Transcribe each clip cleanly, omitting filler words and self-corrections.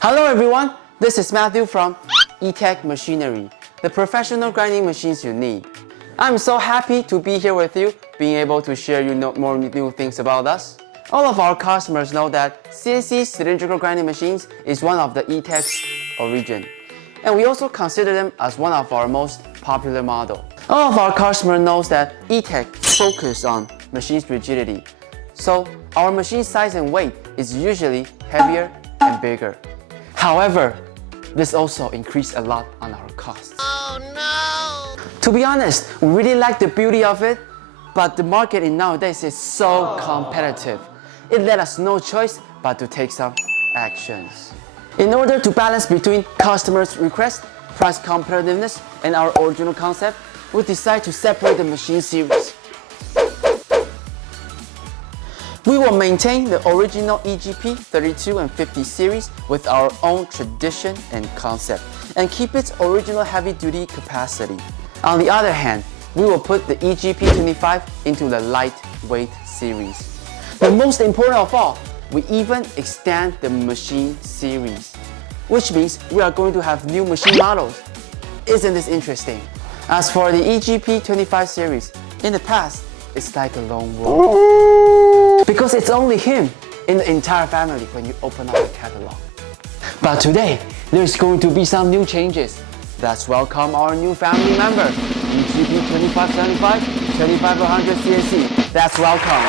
Hello everyone, this is Matthew from E-Tech Machinery, the professional grinding machines you need. I'm so happy to be here with you, being able to share more new things about us. All of our customers know that CNC-Cylindrical grinding machines is one of the E-Tech's origin, and we also consider them as one of our most popular model. All of our customers knows that E-Tech focus on machine's rigidity, so our machine size and weight is usually heavier and bigger. However, this also increased a lot on our costs. Oh no! To be honest, we really like the beauty of it, but the market in nowadays is so competitive. It led us no choice but to take some actions. In order to balance between customers' request, price competitiveness, and our original concept, we decided to separate the machine series. We will maintain the original EGP 32 and 50 series with our own tradition and concept, and keep its original heavy-duty capacity. On the other hand, we will put the EGP 25 into the lightweight series. The most important of all, we even extend the machine series, which means we are going to have new machine models. Isn't this interesting? As for the EGP 25 series, in the past, it's like a lone wolf, because it's only him in the entire family when you open up the catalog. But today, there's going to be some new changes. Let's welcome our new family member, EGP 2575, 2500 CNC. That's welcome.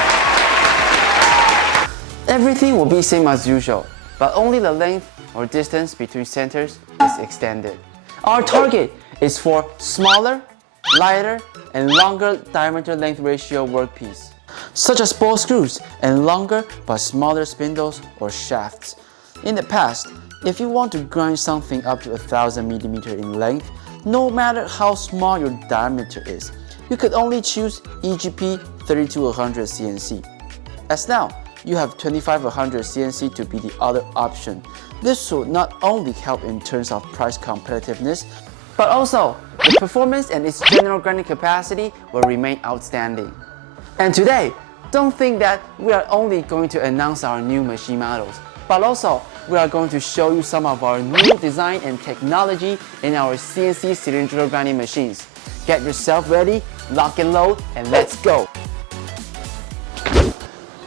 Everything will be same as usual, but only the length or distance between centers is extended. Our target is for smaller, lighter, and longer diameter length ratio workpiece, such as ball screws and longer but smaller spindles or shafts. In the past, if you want to grind something up to 1000 mm in length, no matter how small your diameter is, you could only choose EGP 3200 CNC. As now, you have 2500 CNC to be the other option. This will not only help in terms of price competitiveness, but also the performance and its general grinding capacity will remain outstanding. And today, don't think that we are only going to announce our new machine models, but also we are going to show you some of our new design and technology in our CNC cylindrical grinding machines. Get yourself ready, lock and load, and let's go!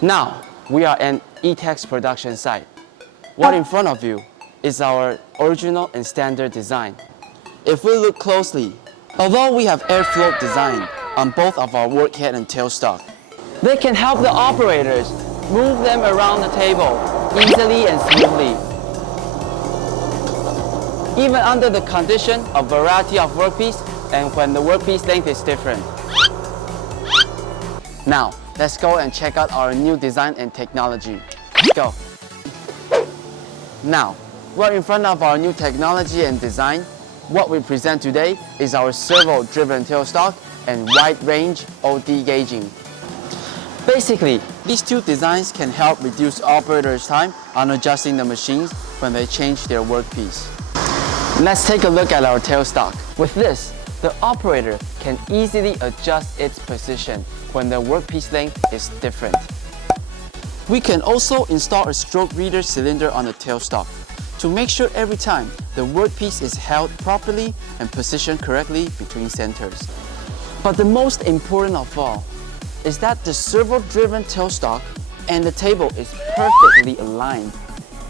Now, we are at E-Tech's production site. What in front of you is our original and standard design. If we look closely, although we have airflow design on both of our workhead and tailstock, they can help the operators move them around the table easily and smoothly, even under the condition of variety of workpiece and when the workpiece length is different. Now, let's go and check out our new design and technology. Let's go. Now, we're in front of our new technology and design. What we present today is our servo-driven tailstock and wide-range OD gauging. Basically, these two designs can help reduce operators' time on adjusting the machines when they change their workpiece. Let's take a look at our tailstock. With this, the operator can easily adjust its position when the workpiece length is different. We can also install a stroke reader cylinder on the tailstock to make sure every time the workpiece is held properly and positioned correctly between centers. But the most important of all is that the servo-driven tailstock and the table is perfectly aligned,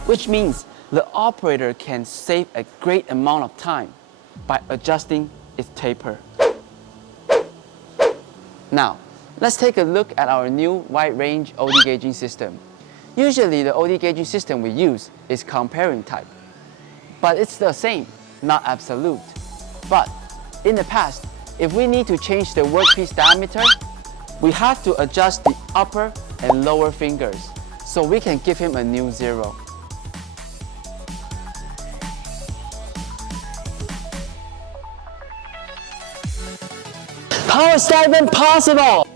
which means the operator can save a great amount of time by adjusting its taper. Now, let's take a look at our new wide-range OD gauging system. Usually, the OD gauging system we use is comparing type, but it's the same, not absolute. But in the past, if we need to change the workpiece diameter, we have to adjust the upper and lower fingers, so we can give him a new 0. How is that even possible?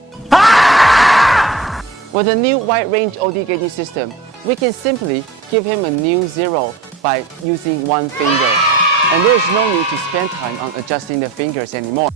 With a new wide-range OD gauging system, we can simply give him a new 0 by using one finger. And there is no need to spend time on adjusting the fingers anymore.